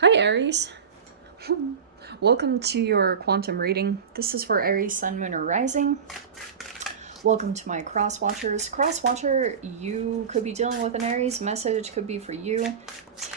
Hi Aries. Welcome to your quantum reading. This is for Aries, Sun, Moon, or Rising. Welcome to my cross watchers. Cross watcher, you could be dealing with an Aries. Message could be for you.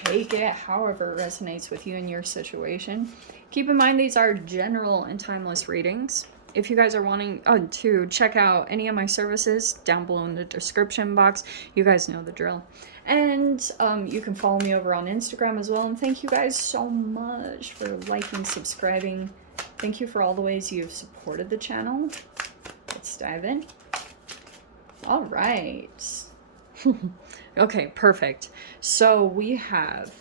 Take it however resonates with you in your situation. Keep in mind these are general and timeless readings. If you guys are wanting to check out any of my services, down below in the description box, you guys know the drill. And you can follow me over on Instagram as well. And thank you guys so much for liking, subscribing. Thank you for all the ways you've supported the channel. Let's dive in. All right. Okay, perfect. So we have...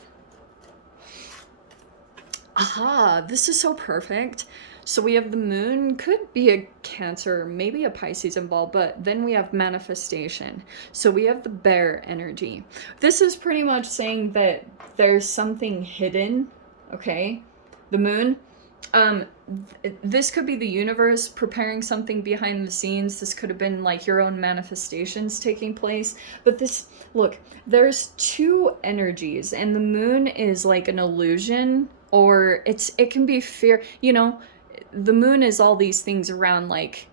Aha, this is so perfect. So we have the moon, could be a Cancer, maybe a Pisces involved, but then we have manifestation. So we have the bear energy. This is pretty much saying that there's something hidden, okay? The moon, this could be the universe preparing something behind the scenes. This could have been like your own manifestations taking place. But this, look, there's two energies, and the moon is like an illusion, or it can be fear, you know. The moon is all these things around like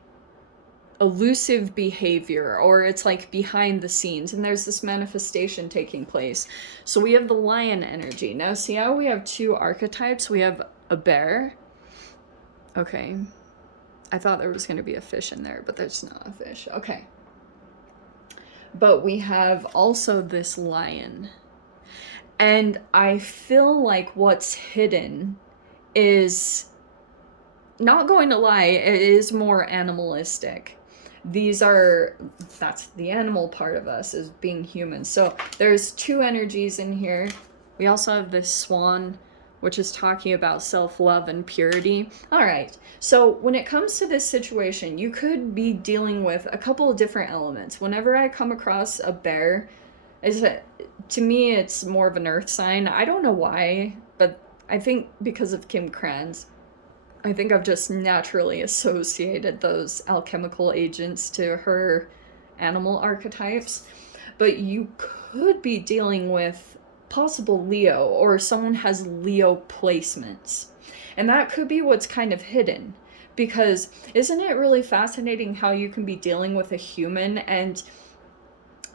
elusive behavior, or it's like behind the scenes, and there's this manifestation taking place. So we have the lion energy. Now see how we have two archetypes? We have a bear. Okay. I thought there was going to be a fish in there, but there's not a fish. Okay. But we have also this lion. And I feel like what's hidden is, not going to lie, it is more animalistic. That's the animal part of us, is being human. So there's two energies in here. We also have this swan, which is talking about self-love and purity. All right, so when it comes to this situation, you could be dealing with a couple of different elements. Whenever I come across a bear, to me, it's more of an earth sign. I don't know why, but I think because of Kim Kranz, I think I've just naturally associated those alchemical agents to her animal archetypes. But you could be dealing with possible Leo, or someone has Leo placements. And that could be what's kind of hidden. Because isn't it really fascinating how you can be dealing with a human, and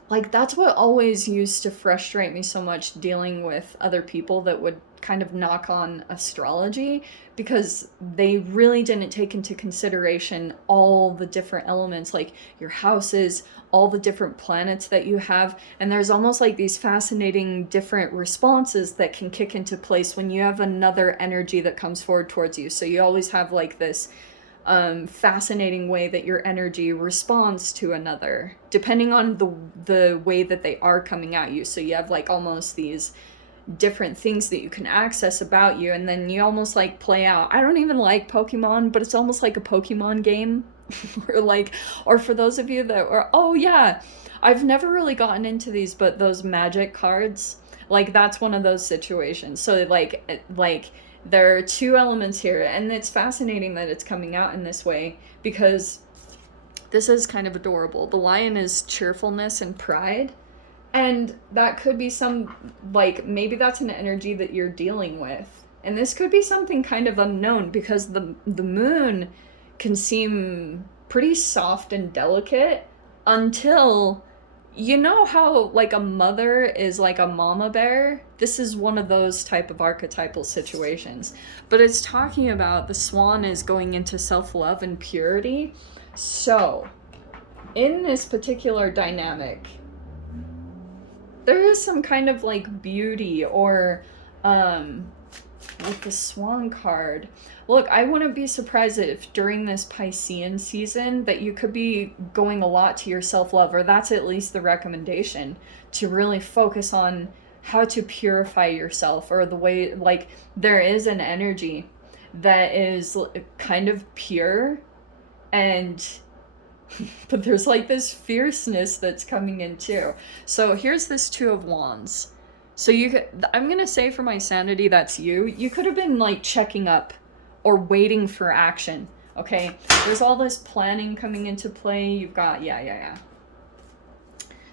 like that's what always used to frustrate me so much dealing with other people that would kind of knock on astrology, because they really didn't take into consideration all the different elements, like your houses, all the different planets that you have. And there's almost like these fascinating different responses that can kick into place when you have another energy that comes forward towards you. So you always have like this fascinating way that your energy responds to another, depending on the way that they are coming at you. So you have like almost these different things that you can access about you, and then you almost like play out. I don't even like Pokemon, but it's almost like a Pokemon game. Or for those of you that are, oh yeah, I've never really gotten into these, but those magic cards, like that's one of those situations. So like there are two elements here, and it's fascinating that it's coming out in this way, because this is kind of adorable. The lion is cheerfulness and pride, and that could be some, like, maybe that's an energy that you're dealing with. And this could be something kind of unknown, because the moon can seem pretty soft and delicate until, you know how like a mother is like a mama bear? This is one of those type of archetypal situations. But it's talking about the swan is going into self-love and purity. So in this particular dynamic, there is some kind of like beauty, or with the swan card. Look, I wouldn't be surprised if during this Piscean season that you could be going a lot to your self-love, or that's at least the recommendation, to really focus on how to purify yourself, or the way, like, there is an energy that is kind of pure, and but there's like this fierceness that's coming in too. So here's this Two of Wands. So you could, I'm gonna say for my sanity, that's you. You could have been like checking up or waiting for action. Okay, there's all this planning coming into play. You've got, yeah.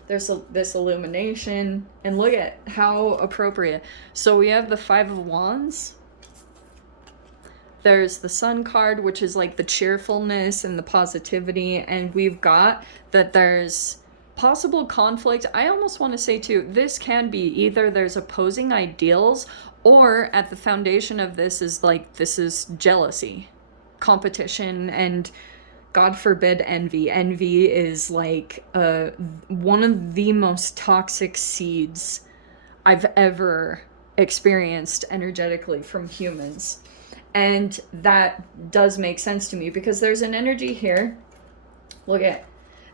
There's this illumination, and look at how appropriate. So we have the Five of Wands. There's the Sun card, which is like the cheerfulness and the positivity, and we've got that there's possible conflict. I almost want to say too, this can be either there's opposing ideals, or at the foundation of this is like, this is jealousy, competition, and God forbid envy. Envy is like one of the most toxic seeds I've ever experienced energetically from humans. And that does make sense to me because there's an energy here. Look at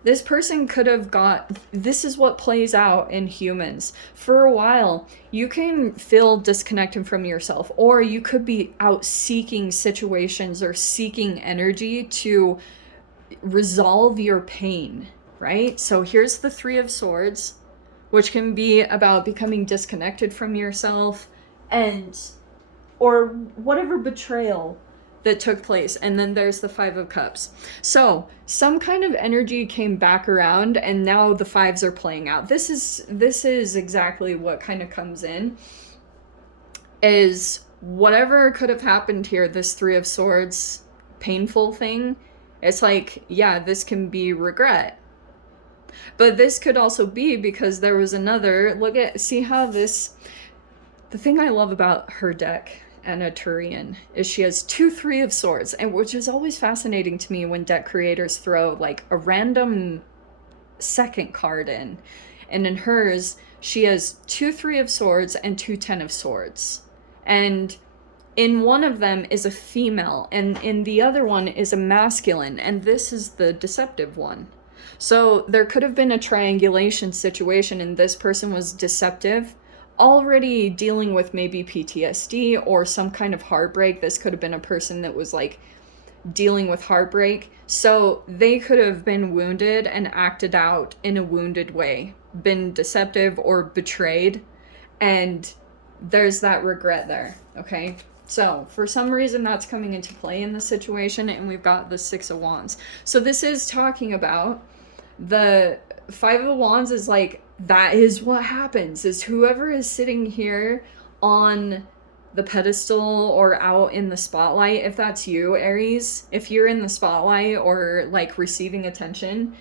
this person could have got, this is what plays out in humans. For a while, you can feel disconnected from yourself, or you could be out seeking situations or seeking energy to resolve your pain, right? So here's the Three of Swords, which can be about becoming disconnected from yourself and or whatever betrayal that took place. And then there's the Five of Cups. So some kind of energy came back around, and now the fives are playing out. This is exactly what kind of comes in, is whatever could have happened here, this Three of Swords painful thing. It's like, yeah, this can be regret. But this could also be because there was another, see how this, the thing I love about her deck, Anna Tourian, is she has 2 Three of Swords, and which is always fascinating to me when deck creators throw like a random second card in. And in hers, she has 2 Three of Swords and 2 Ten of Swords. And in one of them is a female, and in the other one is a masculine, and this is the deceptive one. So there could have been a triangulation situation, and this person was deceptive, already dealing with maybe PTSD or some kind of heartbreak. This could have been a person that was like dealing with heartbreak. So they could have been wounded and acted out in a wounded way, been deceptive or betrayed, and there's that regret there, okay? So for some reason that's coming into play in the situation, and we've got the Six of Wands. So this is talking about the Five of Wands is like, that is what happens, is whoever is sitting here on the pedestal or out in the spotlight, if that's you, Aries, if you're in the spotlight or like receiving attention,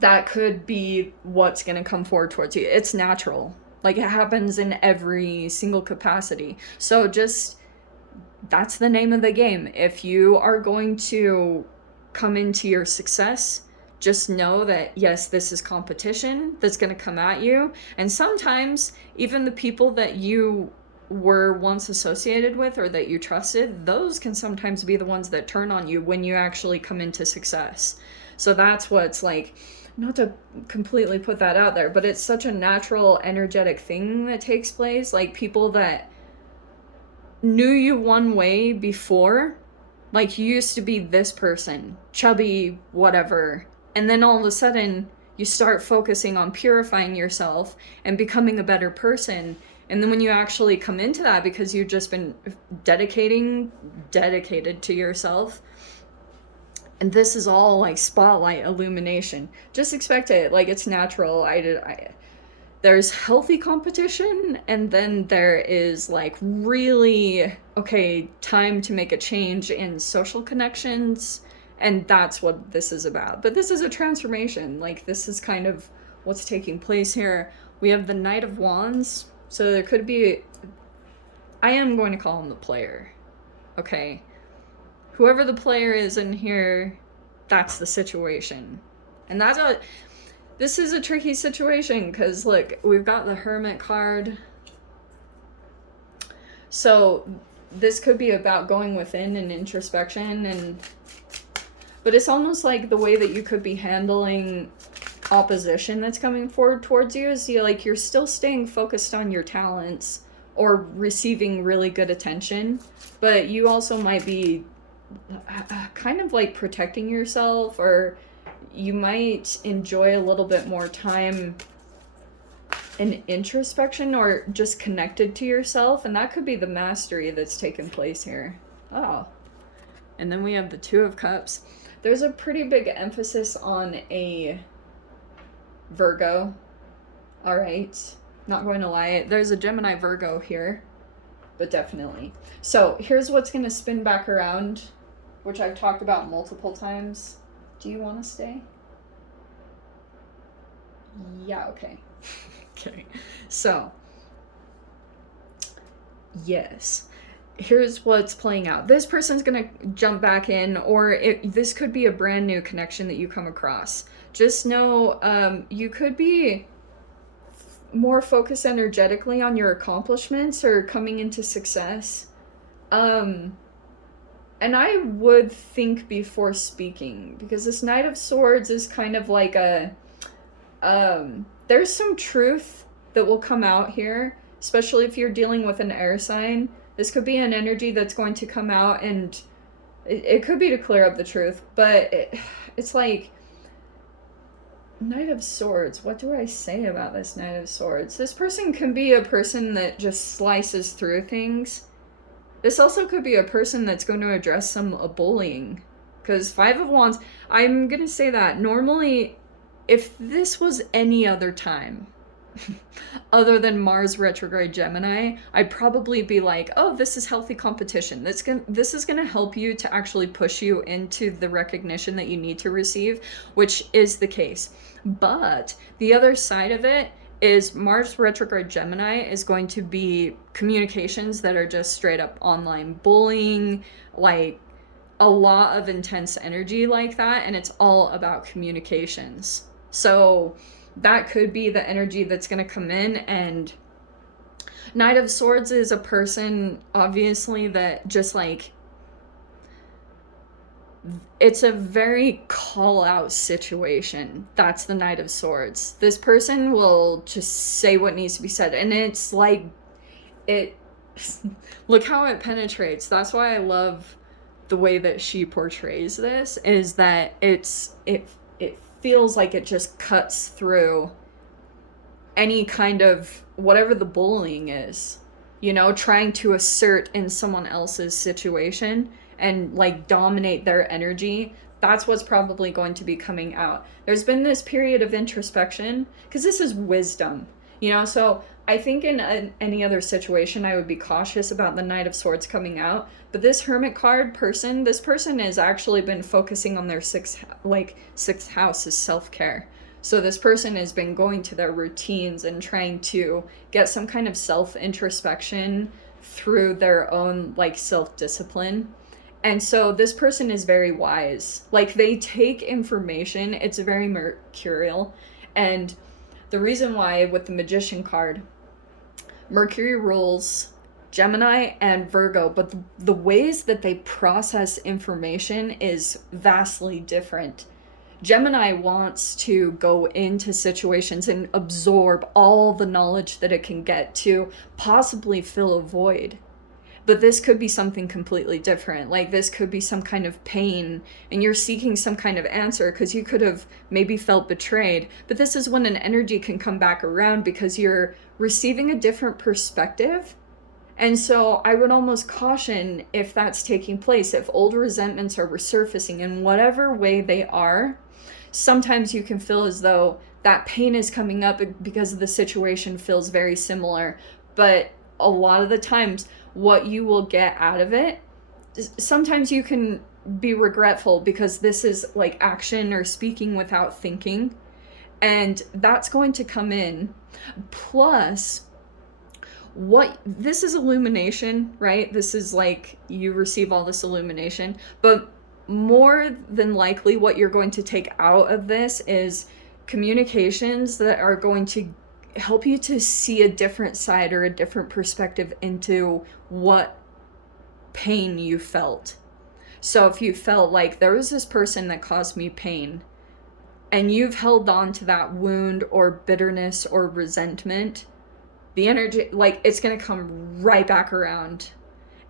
that could be what's going to come forward towards you. It's natural. Like, it happens in every single capacity. So just, that's the name of the game. If you are going to come into your success, just know that, yes, this is competition that's going to come at you. And sometimes even the people that you were once associated with or that you trusted, those can sometimes be the ones that turn on you when you actually come into success. So that's what's like, not to completely put that out there, but it's such a natural energetic thing that takes place. Like, people that knew you one way before, like you used to be this person, chubby, whatever, and then all of a sudden you start focusing on purifying yourself and becoming a better person. And then when you actually come into that, because you've just been dedicated to yourself, and this is all like spotlight illumination, just expect it. Like, it's natural. There's healthy competition, and then there is like really, okay, time to make a change in social connections, and that's what this is about. But this is a transformation. Like, this is kind of what's taking place here. We have the Knight of Wands, so there could be, I am going to call him the player, okay? Whoever the player is in here, that's the situation. And this is a tricky situation, because look, we've got the Hermit card. So this could be about going within and introspection, but it's almost like the way that you could be handling opposition that's coming forward towards you is you're still staying focused on your talents or receiving really good attention, but you also might be kind of like protecting yourself, or you might enjoy a little bit more time in introspection or just connected to yourself, and that could be the mastery that's taken place here. Oh, and then we have the Two of Cups. There's a pretty big emphasis on a Virgo. All right. Not going to lie. There's a Gemini Virgo here, but definitely. So here's what's going to spin back around, which I've talked about multiple times. Do you want to stay? Yeah, okay. Okay. So, yes. Here's what's playing out. This person's going to jump back in, or this could be a brand new connection that you come across. Just know you could be more focused energetically on your accomplishments or coming into success. And I would think before speaking, because this Knight of Swords is kind of like a... there's some truth that will come out here, especially if you're dealing with an air sign. This could be an energy that's going to come out, and it could be to clear up the truth, but it's like... Knight of Swords. What do I say about this Knight of Swords? This person can be a person that just slices through things. This also could be a person that's going to address some bullying. Because Five of Wands, I'm going to say that normally, if this was any other time, other than Mars retrograde Gemini, I'd probably be like, oh, this is healthy competition. This is going to help you to actually push you into the recognition that you need to receive, which is the case. But the other side of it is Mars retrograde Gemini is going to be communications that are just straight up online bullying, like a lot of intense energy like that, and it's all about communications. So that could be the energy that's going to come in. And Knight of Swords is a person, obviously, that just like, it's a very call-out situation. That's the Knight of Swords. This person will just say what needs to be said, and it's like, look how it penetrates. That's why I love the way that she portrays this, is that it feels like it just cuts through any kind of whatever the bullying is, you know, trying to assert in someone else's situation and like dominate their energy. That's what's probably going to be coming out. There's been this period of introspection, because this is wisdom, you know, so I think in any other situation I would be cautious about the Knight of Swords coming out. But this Hermit card person, this person has actually been focusing on their sixth house is self-care. So this person has been going to their routines and trying to get some kind of self-introspection through their own like self-discipline. And so this person is very wise. Like, they take information, it's very mercurial. And the reason why with the Magician card, Mercury rules Gemini and Virgo, but the ways that they process information is vastly different. Gemini wants to go into situations and absorb all the knowledge that it can get to possibly fill a void. But this could be something completely different. Like, this could be some kind of pain, and you're seeking some kind of answer because you could have maybe felt betrayed. But this is when an energy can come back around because you're receiving a different perspective. And so I would almost caution if that's taking place, if old resentments are resurfacing in whatever way they are. Sometimes you can feel as though that pain is coming up because the situation feels very similar. But a lot of the times, what you will get out of it, sometimes you can be regretful because this is like action or speaking without thinking. And that's going to come in. Plus, this is illumination, right? This is like you receive all this illumination, but more than likely what you're going to take out of this is communications that are going to help you to see a different side or a different perspective into what pain you felt. So if you felt like there was this person that caused me pain, and you've held on to that wound or bitterness or resentment, the energy, like, it's going to come right back around.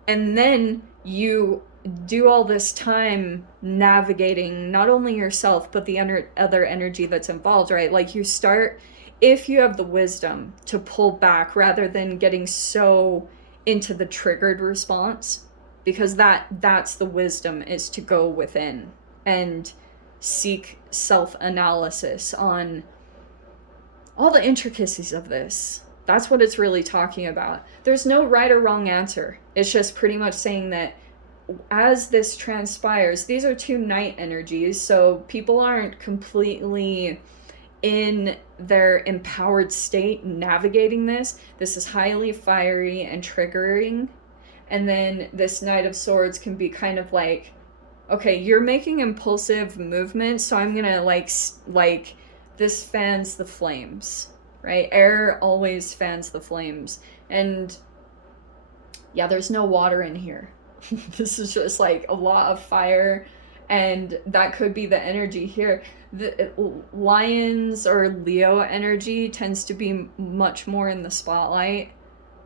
And then you do all this time navigating not only yourself, but the other energy that's involved, right? Like, you start, if you have the wisdom to pull back rather than getting so into the triggered response, because that's the wisdom, is to go within and seek self-analysis on all the intricacies of this. That's what it's really talking about. There's no right or wrong answer. It's just pretty much saying that as this transpires, these are two night energies, so people aren't completely in their empowered state navigating this. This is highly fiery and triggering. And then this Knight of Swords can be kind of like, okay, you're making impulsive movements, so I'm gonna like this fans the flames, right? Air always fans the flames. And yeah, there's no water in here. This is just like a lot of fire, and that could be the energy here. The Lions or Leo energy tends to be much more in the spotlight.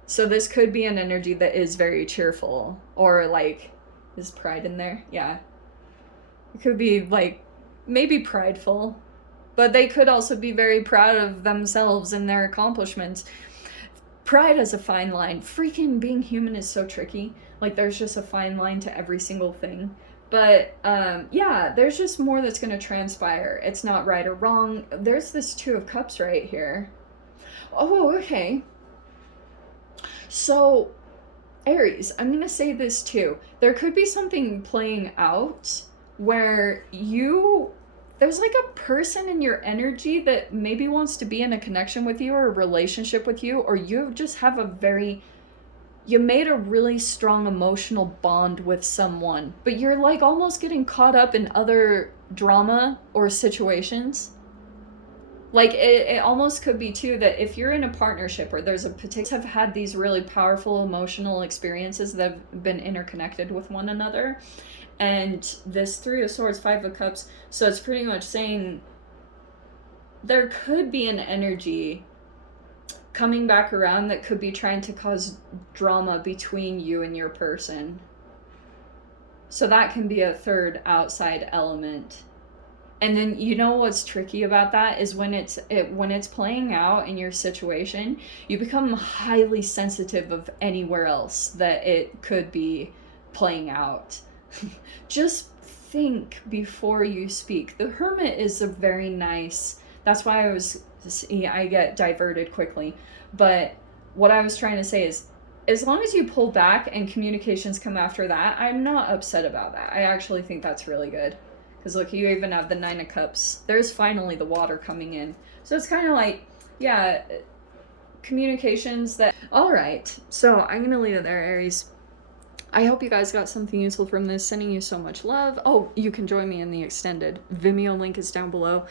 So this could be an energy that is very cheerful, or like, is pride in there? Yeah. It could be like maybe prideful, but they could also be very proud of themselves and their accomplishments. Pride is a fine line. Freaking being human is so tricky. Like, there's just a fine line to every single thing. But yeah, there's just more that's going to transpire. It's not right or wrong. There's this Two of Cups right here. Oh, okay. So, Aries, I'm going to say this too. There could be something playing out where there's like a person in your energy that maybe wants to be in a connection with you or a relationship with you, or you just have you made a really strong emotional bond with someone, but you're like almost getting caught up in other drama or situations. Like, it almost could be too that if you're in a partnership or there's a particular, have had these really powerful emotional experiences that have been interconnected with one another. And this Three of Swords, Five of Cups, so it's pretty much saying there could be an energy coming back around that could be trying to cause drama between you and your person. So that can be a third outside element. And then, you know what's tricky about that is when it's playing out in your situation, you become highly sensitive of anywhere else that it could be playing out. Just think before you speak. The Hermit is a very nice, that's why I get diverted quickly. But what I was trying to say is, as long as you pull back and communications come after that, I'm not upset about that. I actually think that's really good. Because look, you even have the Nine of Cups. There's finally the water coming in. So it's kind of like, yeah, communications that... Alright, so I'm going to leave it there, Aries. I hope you guys got something useful from this. Sending you so much love. Oh, you can join me in the extended. Vimeo link is down below.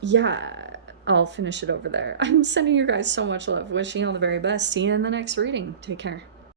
Yeah, I'll finish it over there. I'm sending you guys so much love. Wishing you all the very best. See you in the next reading. Take care.